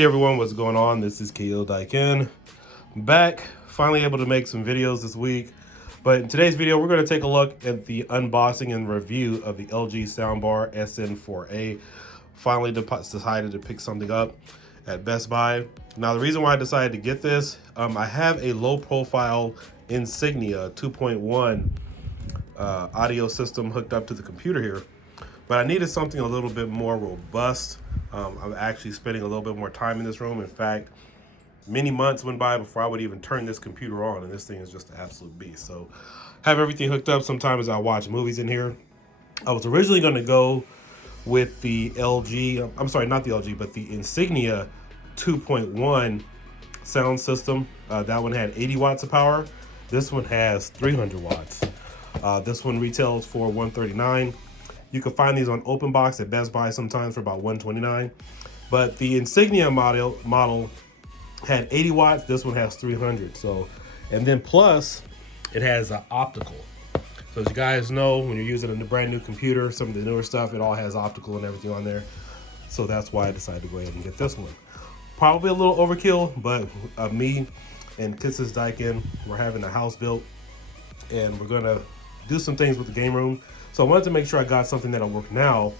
Hey everyone, what's going on? This is Kiodiekin. Back, finally able to make some videos this week. But in today's video, we're going to take a look at the unboxing and review of the LG Sound Bar SN4A. Finally decided to pick something up at Best Buy. Now the reason why I decided to get this, I have a low profile Insignia 2.1 audio system hooked up to the computer here. But I needed something a little bit more robust. I'm actually spending a little bit more time in this room. In fact, many months went by before I would even turn this computer on, and this thing is just an absolute beast. So have everything hooked up. Sometimes I watch movies in here. I was originally going to go with the LG, I'm sorry, not the LG, but the Insignia 2.1 sound system. That one had 80 watts of power. This one has 300 watts. This one retails for $139. You can find these on open box at Best Buy sometimes for about $129. But the Insignia model had 80 watts. This one has 300. So, and then plus it has an optical. So as you guys know, when you're using a brand new computer, some of the newer stuff, it all has optical and everything on there. So that's why I decided to go ahead and get this one. Probably a little overkill, but me and Kiodiekin, we're having a house built and we're gonna do some things with the game room. So I wanted to make sure I got something that'll work now,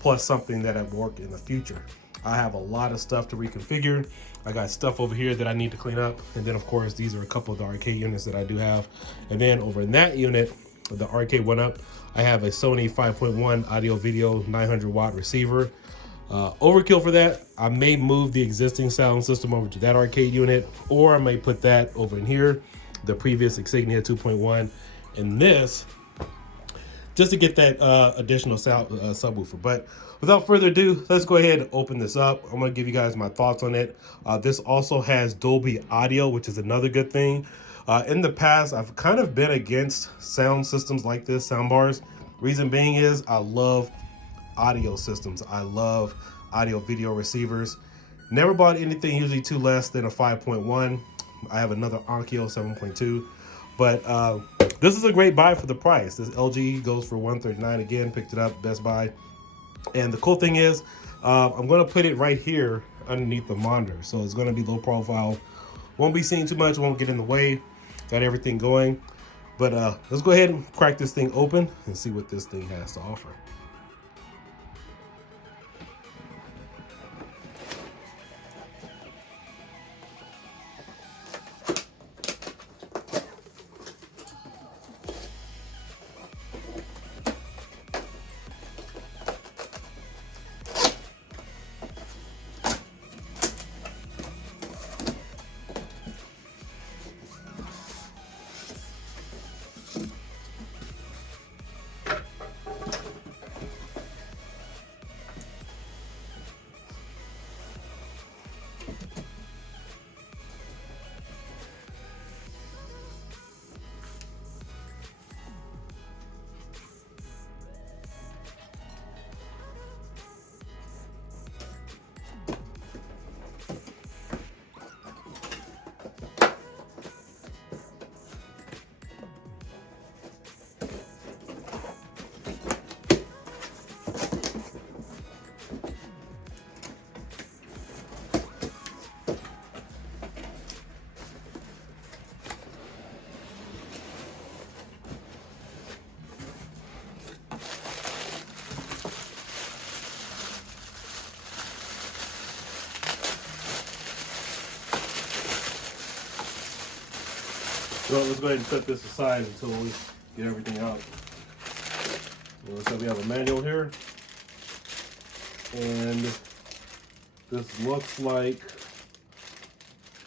plus something that'll work in the future. I have a lot of stuff to reconfigure. I got stuff over here that I need to clean up. And then of course, these are a couple of the arcade units that I do have. And then over in that unit, the arcade one up, I have a Sony 5.1 audio video 900 watt receiver. Overkill for that. I may move the existing sound system over to that arcade unit, or I may put that over in here, the previous Insignia 2.1, and this, just to get that additional sound subwoofer. But without further ado, let's go ahead and open this up. I'm gonna give you guys my thoughts on it. This also has Dolby audio, which is another good thing. In the past, I've kind of been against sound systems like this, sound bars. Reason being is I love audio systems. I love audio video receivers. Never bought anything usually too less than a 5.1. I have another Onkyo 7.2. But this is a great buy for the price. This LG goes for $139. Again, picked it up Best Buy. And the cool thing is, I'm going to put it right here underneath the monitor. So it's going to be low profile. Won't be seen too much. Won't get in the way. Got everything going. But let's go ahead and crack this thing open and see what this thing has to offer. So let's go ahead and set this aside until we get everything out. So we have a manual here. And this looks like,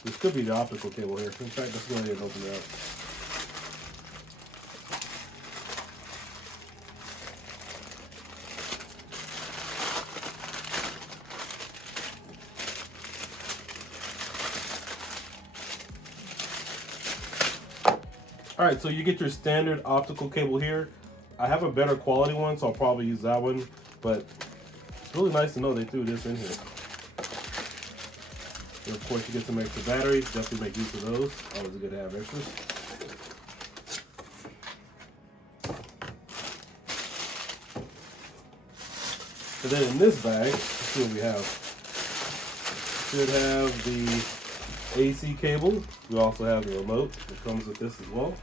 this could be the optical cable here. In fact, let's go ahead and open it up. All right, so you get your standard optical cable here. I have a better quality one, so I'll probably use that one, but it's really nice to know they threw this in here. And of course, you get some extra batteries. Definitely make use of those. Always good to have extras. And then in this bag, let's see what we have. should have the AC cable. We also have the remote that comes with this as well.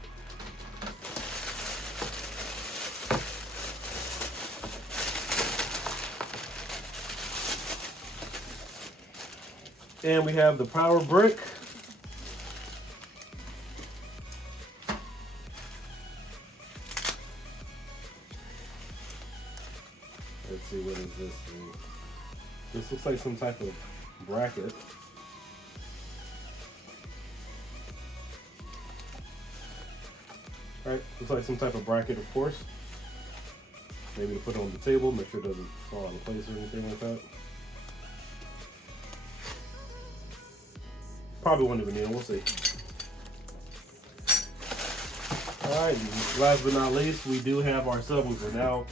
And we have the power brick. Let's see, what is this thing? This looks like some type of bracket. Alright, looks like some type of bracket, of course. Maybe to put it on the table, make sure it doesn't fall out of place or anything like that. Probably won't even need it, we'll see. Alright, last but not least, we do have our subwoofer. Now,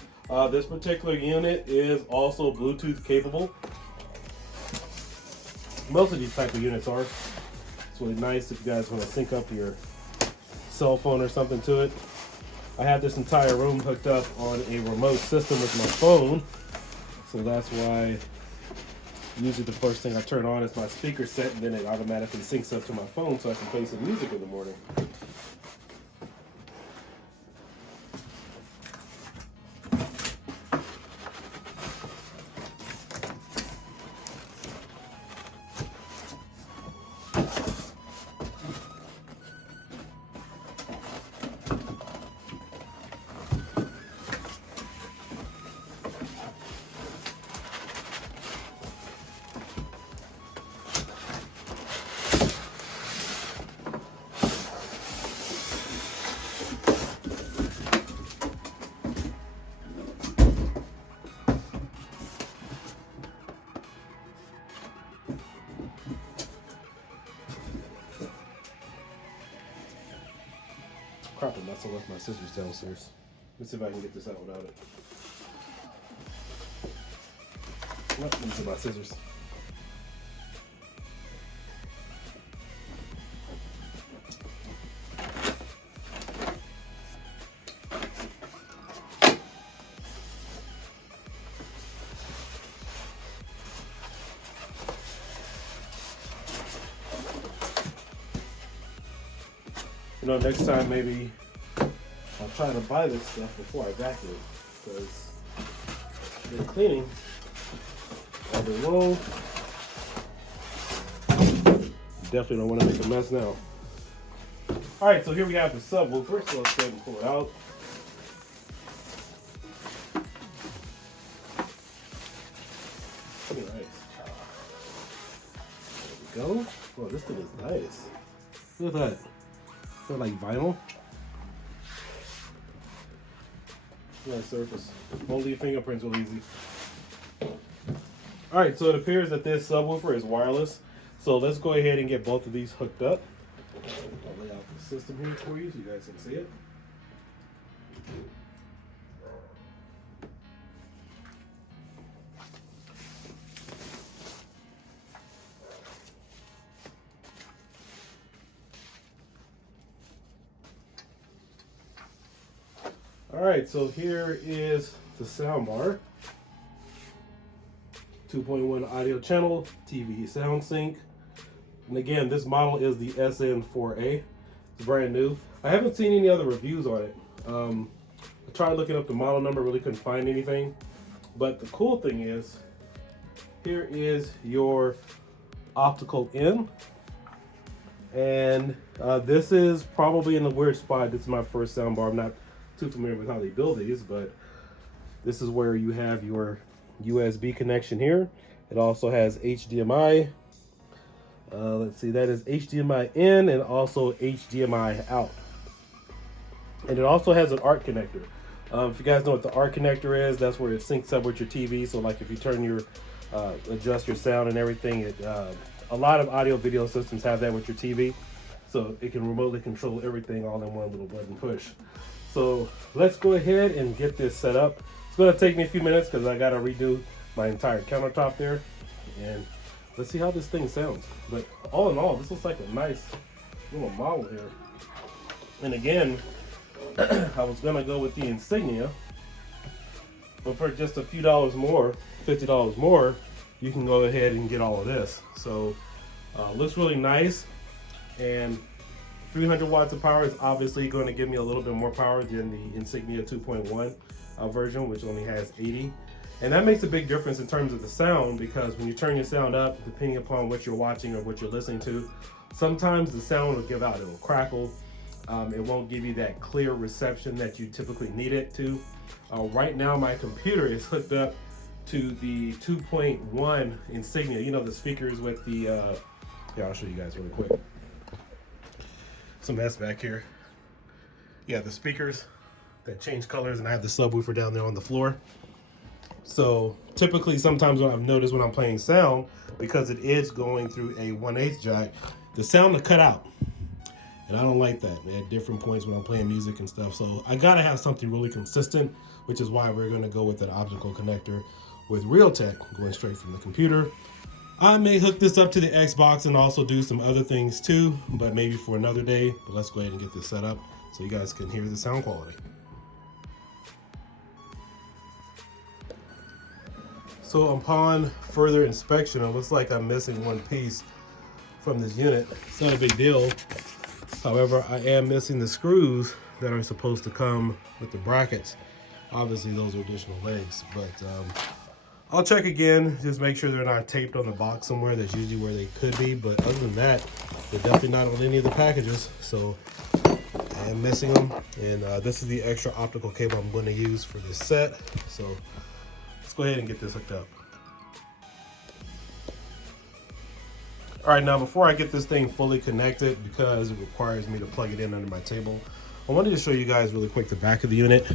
this particular unit is also Bluetooth capable. Most of these type of units are. It's really nice if you guys want to sync up your cell phone or something to it. I have this entire room hooked up on a remote system with my phone, so that's why usually the first thing I turn on is my speaker set, and then it automatically syncs up to my phone so I can play some music in the morning. Crap, I must have left my scissors downstairs. Let's see if I can get this out without it. Let me get my scissors. You know, next time maybe I'll try to buy this stuff before I vacuum, because the cleaning all day long. Definitely don't want to make a mess now. All right, so here we have the subwoofer. So let's go ahead and pull it out. Pretty nice. There we go. Oh, this thing is nice. Look at that. They're like vinyl. Nice surface. Won't leave fingerprints real easy. Alright, so it appears that this subwoofer is wireless. So let's go ahead and get both of these hooked up. I'll lay out the system here for you so you guys can see it. Alright, so here is the soundbar. 2.1 audio channel, TV sound sync. And again, this model is the SN4A. It's brand new. I haven't seen any other reviews on it. I tried looking up the model number, really couldn't find anything. But the cool thing is, here is your optical in. And this is probably in a weird spot. This is my first soundbar. I'm not too familiar with how they build these, but this is where you have your USB connection here. It also has HDMI. Let's see, that is HDMI in and also HDMI out. And it also has an ARC connector. If you guys know what the ARC connector is, that's where it syncs up with your TV. So like if you turn your, adjust your sound and everything, a lot of audio video systems have that with your TV. So it can remotely control everything all in one little button push. So let's go ahead and get this set up. It's gonna take me a few minutes because I gotta redo my entire countertop there. And let's see how this thing sounds. But all in all, this looks like a nice little model here. And again, I was gonna go with the Insignia, but for just a few dollars more, $50 more, you can go ahead and get all of this. So looks really nice, and 300 watts of power is obviously going to give me a little bit more power than the Insignia 2.1 version, which only has 80. And that makes a big difference in terms of the sound, because when you turn your sound up, depending upon what you're watching or what you're listening to, sometimes the sound will give out, it will crackle. It won't give you that clear reception that you typically need it to. Right now, my computer is hooked up to the 2.1 Insignia, you know, the speakers with the, yeah, I'll show you guys really quick. Some mess back here. Yeah, the speakers that change colors, and I have the subwoofer down there on the floor. So typically, sometimes what I've noticed when I'm playing sound, because it is going through a 1/8 jack, the sound will cut out. And I don't like that at different points when I'm playing music and stuff. So I gotta have something really consistent, which is why we're gonna go with an optical connector with Realtek going straight from the computer. I may hook this up to the Xbox and also do some other things too, but maybe for another day. But let's go ahead and get this set up so you guys can hear the sound quality. So upon further inspection, it looks like I'm missing one piece from this unit. It's not a big deal. However, I am missing the screws that are supposed to come with the brackets. Obviously, those are additional legs, but I'll check again, just make sure they're not taped on the box somewhere. That's usually where they could be, but other than that, they're definitely not on any of the packages. So I am missing them, and this is the extra optical cable I'm going to use for this set. So let's go ahead and get this hooked up. All right, now before I get this thing fully connected, because it requires me to plug it in under my table, I wanted to show you guys really quick the back of the unit.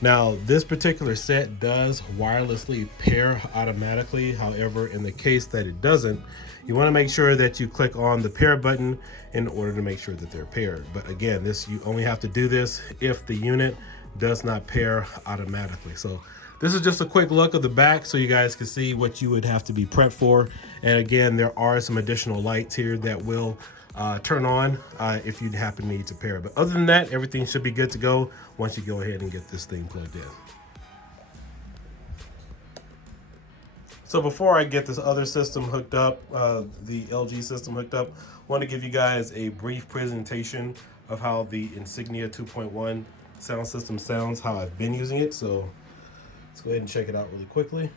Now, this particular set does wirelessly pair automatically. However, in the case that it doesn't, you want to make sure that you click on the pair button in order to make sure that they're paired. But again, you only have to do this if the unit does not pair automatically. So this is just a quick look of the back so you guys can see what you would have to be prepped for. And again, there are some additional lights here that will turn on if you happen to need to pair. But other than that, everything should be good to go once you go ahead and get this thing plugged in. So before I get this other system hooked up, the LG system hooked up, I want to give you guys a brief presentation of how the Insignia 2.1 sound system sounds, how I've been using it. So let's go ahead and check it out really quickly.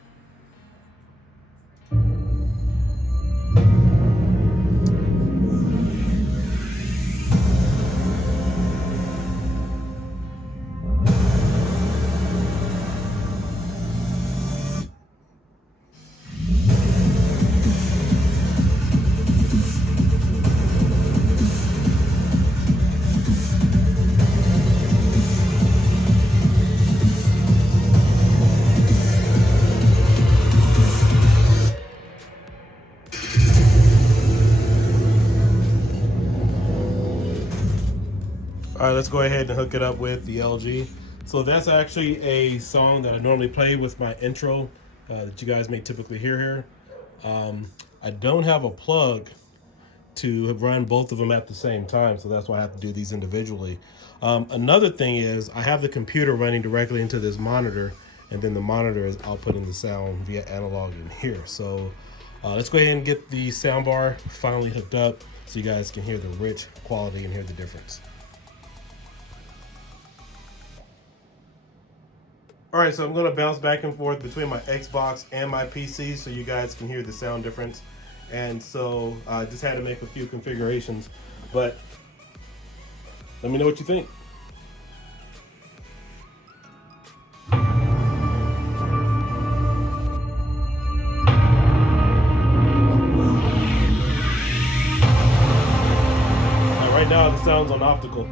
All right, let's go ahead and hook it up with the LG. So that's actually a song that I normally play with my intro that you guys may typically hear here. I don't have a plug to run both of them at the same time, so that's why I have to do these individually. Another thing is I have the computer running directly into this monitor, and then the monitor is outputting the sound via analog in here. So let's go ahead and get the soundbar finally hooked up so you guys can hear the rich quality and hear the difference. All right, so I'm gonna bounce back and forth between my Xbox and my PC so you guys can hear the sound difference. And so I just had to make a few configurations, but let me know what you think. Right now the sound's on optical.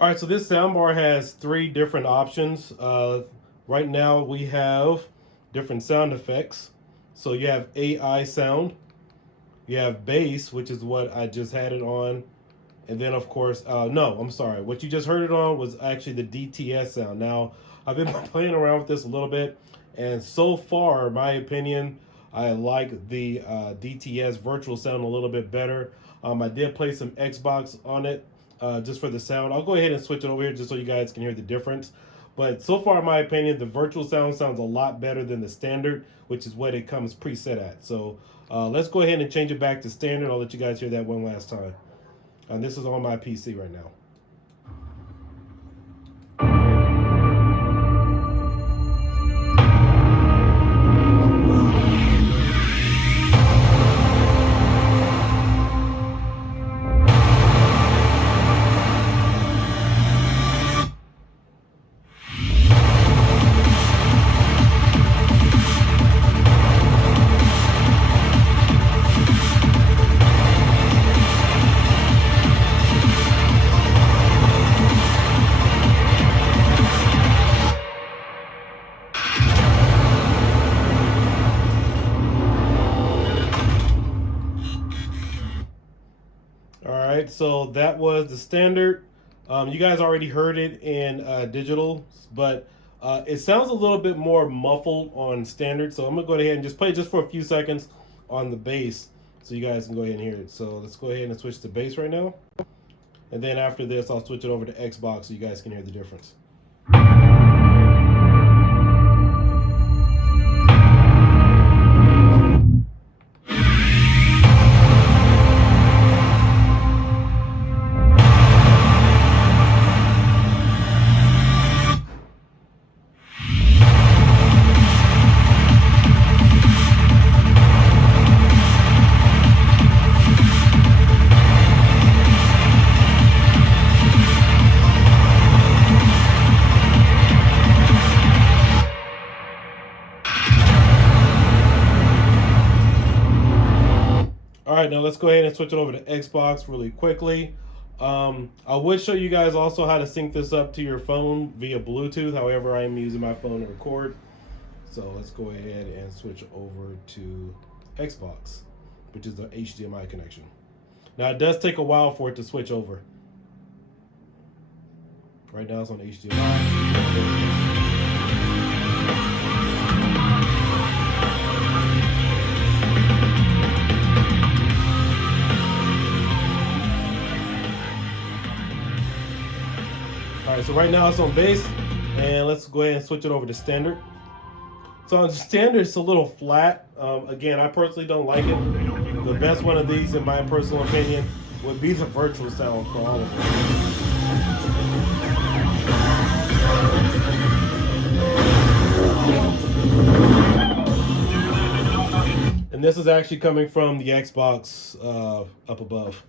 All right, so this soundbar has 3 different options. Right now we have different sound effects. So you have AI sound, you have bass, which is what I just had it on. And then, of course, no, I'm sorry. What you just heard it on was actually the DTS sound. Now, I've been playing around with this a little bit, and so far, in my opinion, I like the DTS virtual sound a little bit better. I did play some Xbox on it just for the sound. I'll go ahead and switch it over here just so you guys can hear the difference. But so far, in my opinion, the virtual sound sounds a lot better than the standard, which is what it comes preset at. So let's go ahead and change it back to standard. I'll let you guys hear that one last time. And this is on my PC right now. All right, so that was the standard. You guys already heard it in digital, but it sounds a little bit more muffled on standard. So I'm gonna go ahead and just play just for a few seconds on the bass, so you guys can go ahead and hear it. So let's go ahead and switch to bass right now, and then after this, I'll switch it over to Xbox so you guys can hear the difference. All right, now let's go ahead and switch it over to Xbox really quickly. I would show you guys also how to sync this up to your phone via Bluetooth. However, I am using my phone to record. So let's go ahead and switch over to Xbox, which is the HDMI connection. Now, it does take a while for it to switch over. Right now it's on HDMI. Alright, so right now it's on bass, and let's go ahead and switch it over to standard. So on standard, it's a little flat. Again, I personally don't like it. The best one of these, in my personal opinion, would be the virtual sound for all of them. And this is actually coming from the Xbox up above.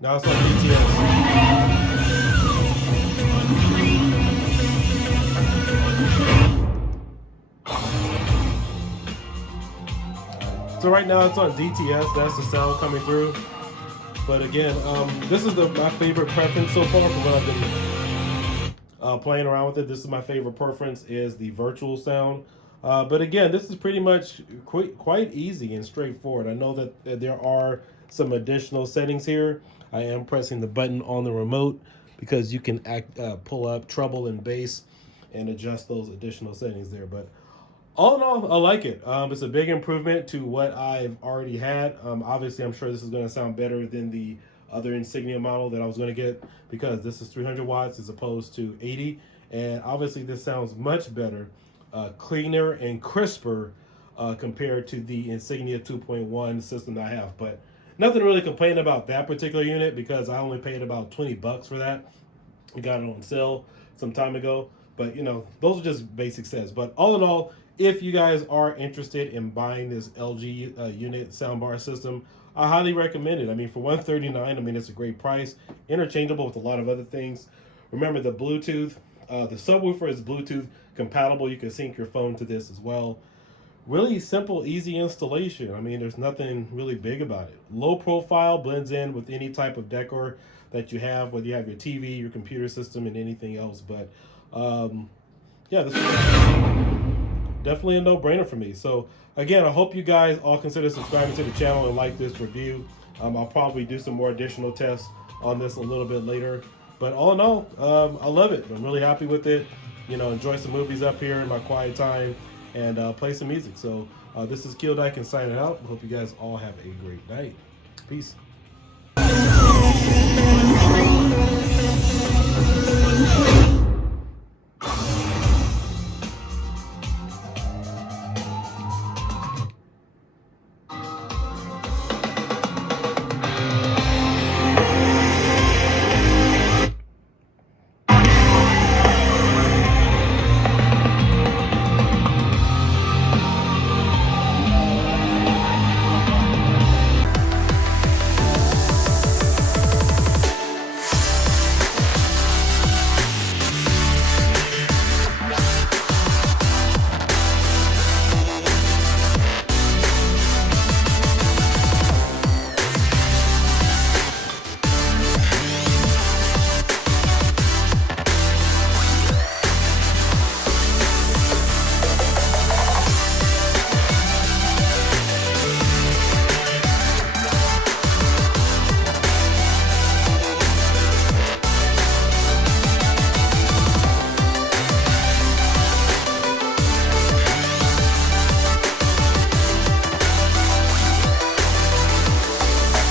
Now it's on DTS. So right now it's on DTS. That's the sound coming through. But again, this is my favorite preference so far from what I've been playing around with it. This is my favorite preference, is the virtual sound. But again, this is pretty much quite easy and straightforward. I know that there are some additional settings here. I am pressing the button on the remote because you can pull up treble and bass and adjust those additional settings there. But all in all, I like it. It's a big improvement to what I've already had. Obviously, I'm sure this is going to sound better than the other Insignia model that I was going to get, because this is 300 watts as opposed to 80. And obviously, this sounds much better, cleaner and crisper compared to the Insignia 2.1 system that I have. But nothing really complaining about that particular unit, because I only paid about 20 bucks for that. We got it on sale some time ago. But, you know, those are just basic sets. But all in all, if you guys are interested in buying this LG unit soundbar system, I highly recommend it. I mean, for $139, I mean, it's a great price. Interchangeable with a lot of other things. Remember the Bluetooth. The subwoofer is Bluetooth compatible. You can sync your phone to this as well. really simple, easy installation. I mean, there's nothing really big about it. Low profile, blends in with any type of decor that you have, whether you have your TV, your computer system, and anything else. But yeah, this is definitely a no-brainer for me. So again, I hope you guys all consider subscribing to the channel and like this review. I'll probably do some more additional tests on this a little bit later. But all in all, I love it. I'm really happy with it. You know, enjoy some movies up here in my quiet time and play some music. So this is Kiodiekin signing out. Hope you guys all have a great night. Peace.